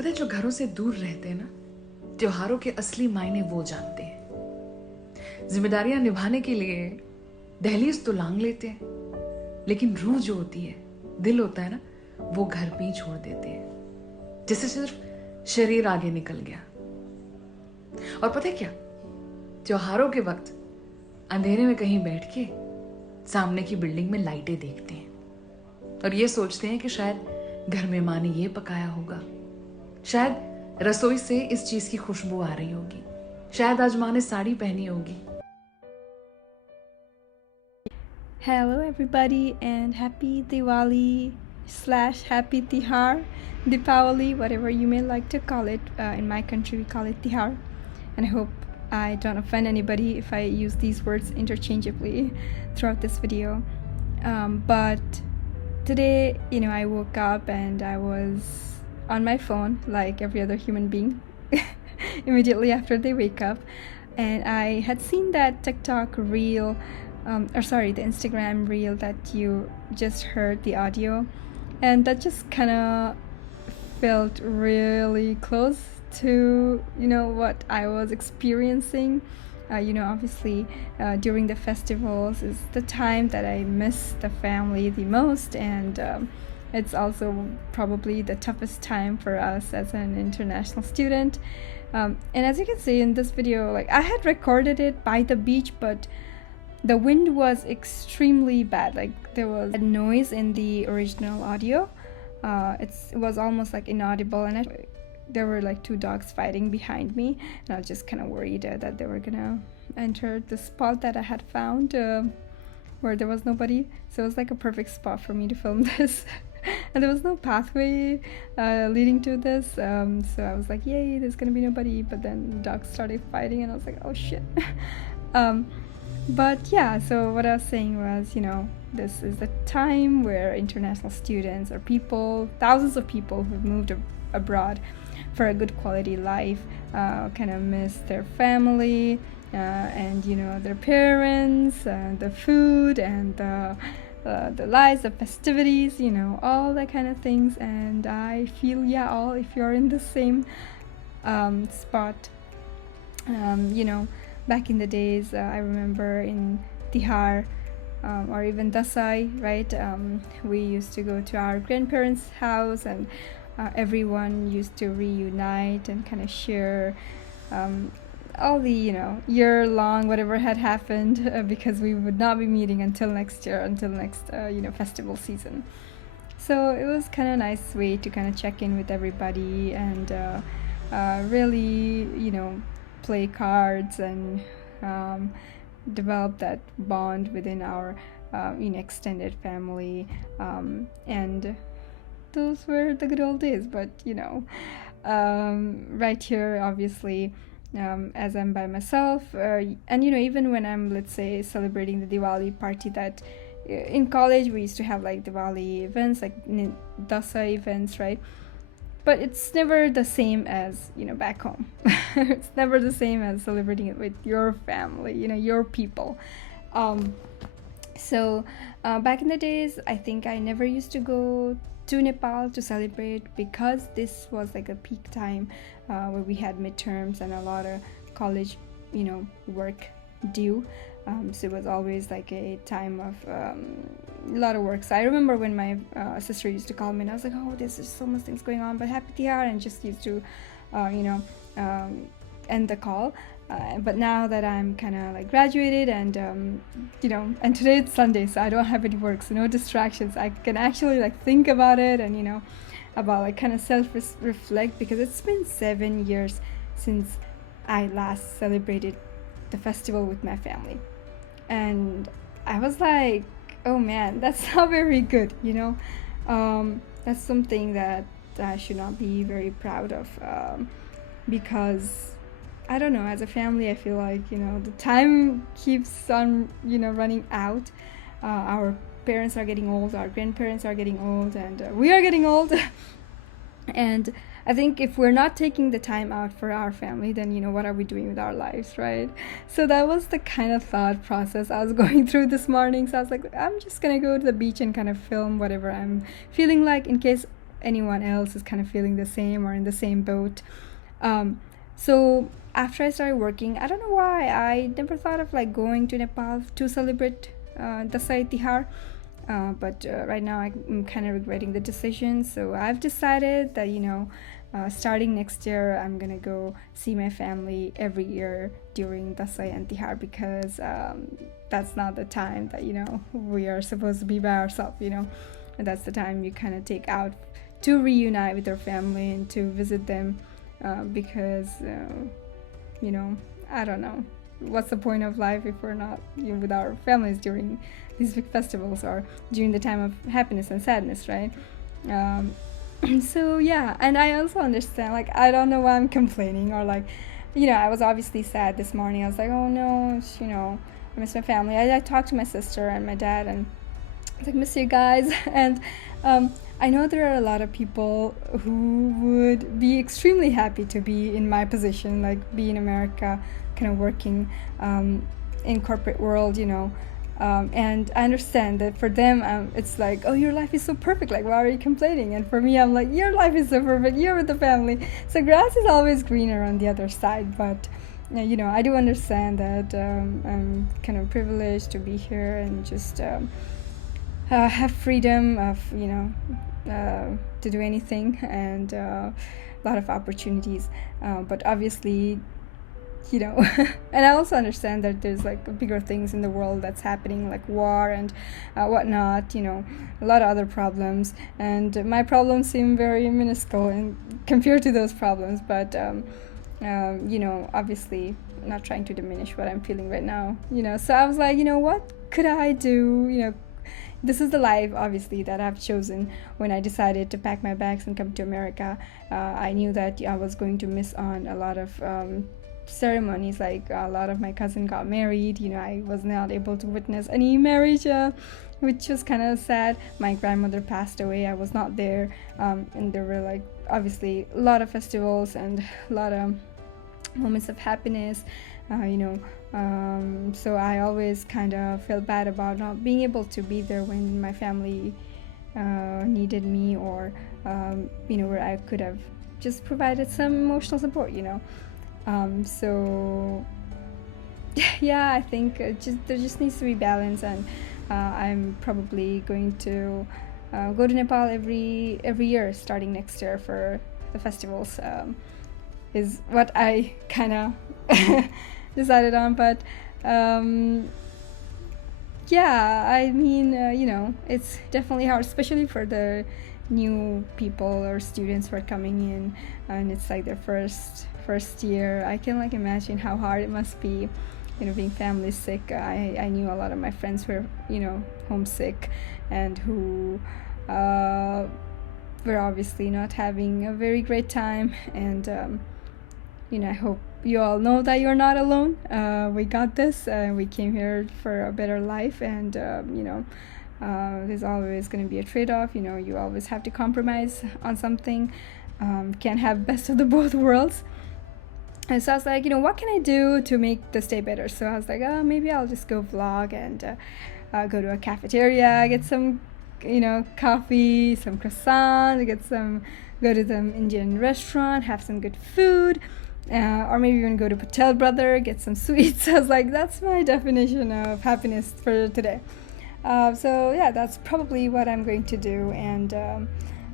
पता है, जो घरों से दूर रहते हैं ना, त्योहारों के असली मायने वो जानते हैं। जिम्मेदारियां निभाने के लिए दहलीज तो लांग लेते हैं, लेकिन रूह जो होती है, दिल होता है ना, वो घर पे ही छोड़ देते हैं, जैसे सिर्फ शरीर आगे निकल गया। और पता है क्या, त्योहारों के वक्त अंधेरे में कहीं बैठ के सामने की बिल्डिंग में लाइटें देखते हैं और ये सोचते हैं कि शायद घर में माँ ने ये पकाया होगा, शायद रसोई से इस चीज की खुशबू आ रही होगी, शायद आज माँ ने साड़ी पहनी होगी। Hello everybody and happy Diwali / happy Tihar, Deepavali, whatever you may like to call it. In my country we call it Tihar, and I hope I don't offend anybody if I use these words interchangeably throughout this video. But today, I woke up and I was on my phone like every other human being immediately after they wake up, and I had seen that TikTok reel, the Instagram reel that you just heard the audio, and that just kind of felt really close to what I was experiencing. Obviously during the festivals is the time that I miss the family the most, and it's also probably the toughest time for us as an international student. And as you can see in this video, like, I had recorded it by the beach, but the wind was extremely bad. Like, there was a noise in the original audio. It was almost like inaudible, and there were like two dogs fighting behind me, and I was just kind of worried that they were gonna enter the spot that I had found where there was nobody. So it was like a perfect spot for me to film this. And there was no pathway leading to this, so I was like, yay, there's gonna be nobody. But then dogs started fighting, and I was like, oh shit. But yeah, so what I was saying was, this is the time where international students or people, thousands of people who've moved abroad for a good quality life, kind of miss their family and their parents, the food, and the lights, the festivities, all that kind of things. And I feel, all if you're in the same spot. Back in the days, I remember in Tihar or even Dasai, right? We used to go to our grandparents' house, and everyone used to reunite and kind of share all the year-long whatever had happened, because we would not be meeting until next year, until next festival season. So it was kind of a nice way to kind of check in with everybody and really play cards and develop that bond within our extended family, and those were the good old days. But right here, obviously, as I'm by myself, and even when I'm, let's say, celebrating the Diwali party, that in college we used to have like Diwali events, like Dasa events, right? But it's never the same as back home. It's never the same as celebrating it with your family, your people. So back in the days, I think I never used to go to Nepal to celebrate, because this was like a peak time where we had midterms and a lot of college work due. So it was always like a time of a lot of work. So I remember when my sister used to call me, and I was like, oh, there's just so much things going on, but happy Tihar, and just used to end the call. But now that I'm kind of like graduated, and and today it's Sunday, so I don't have any work, so no distractions. I can actually like think about it, and about like kind of self-reflect, because it's been 7 years since I last celebrated the festival with my family. And I was like, oh man, that's not very good, that's something that I should not be very proud of, because I don't know, as a family, I feel like the time keeps on running out. Our parents are getting old, our grandparents are getting old, and we are getting old. And I think if we're not taking the time out for our family, then what are we doing with our lives, right? So that was the kind of thought process I was going through this morning. So I was like, I'm just gonna go to the beach and kind of film whatever I'm feeling like, in case anyone else is kind of feeling the same or in the same boat. So after I started working, I don't know why I never thought of like going to Nepal to celebrate Dasai Tihar. But right now I'm kind of regretting the decision. So I've decided that, starting next year, I'm gonna go see my family every year during Dasai and Tihar, because that's not the time that, we are supposed to be by ourselves, And that's the time you kind of take out to reunite with your family and to visit them, because, I don't know. What's the point of life if we're not with our families during these big festivals or during the time of happiness and sadness, right? So yeah, and I also understand, like, I don't know why I'm complaining, or like, I was obviously sad this morning. I was like, oh no, I miss my family. I talked to my sister and my dad, and I was like, miss you guys. And I know there are a lot of people who would be extremely happy to be in my position, like be in America, kind of working in corporate world, and I understand that for them, it's like, oh, your life is so perfect, like, why are you complaining? And for me, I'm like, your life is so perfect, you're with the family, so grass is always greener on the other side. But I do understand that I'm kind of privileged to be here and just have freedom of to do anything, and a lot of opportunities, but obviously, and I also understand that there's like bigger things in the world that's happening, like war and whatnot, a lot of other problems, and my problems seem very minuscule and compared to those problems. But obviously not trying to diminish what I'm feeling right now, so I was like, what could I do? This is the life, obviously, that I've chosen. When I decided to pack my bags and come to America, I knew that I was going to miss on a lot of ceremonies. Like, a lot of my cousin got married. I was not able to witness any marriage, which was kind of sad. My grandmother passed away. I was not there, and there were, like, obviously a lot of festivals and a lot of moments of happiness, so I always kind of felt bad about not being able to be there when my family needed me, or where I could have just provided some emotional support, so yeah, I think there just needs to be balance, and I'm probably going to go to Nepal every year starting next year for the festivals, is what I kind of decided on. But yeah, I mean, it's definitely hard, especially for the new people or students who are coming in, and it's like their first year. I can like imagine how hard it must be, being family sick. I knew a lot of my friends were homesick, and who were obviously not having a very great time. And I hope you all know that you're not alone. We got this. We came here for a better life, and there's always going to be a trade-off. You always have to compromise on something. Can't have best of the both worlds. And so I was like, what can I do to make the stay better? So I was like, oh, maybe I'll just go vlog and go to a cafeteria, get some coffee, some croissant, go to some Indian restaurant, have some good food. Or maybe even go to Patel Brother, get some sweets. I was like, that's my definition of happiness for today. So yeah, that's probably what I'm going to do. And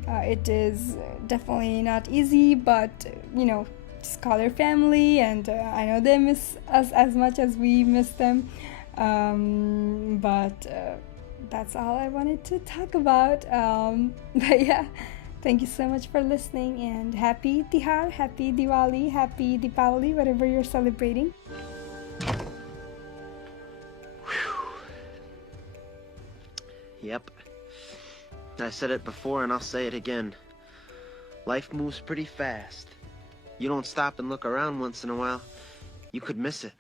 it is definitely not easy, but just call your family, and I know they miss us as much as we miss them. But that's all I wanted to talk about. But yeah. Thank you so much for listening, and happy Tihar, happy Diwali, happy Deepavali, whatever you're celebrating. Yep. I said it before and I'll say it again. Life moves pretty fast. You don't stop and look around once in a while, you could miss it.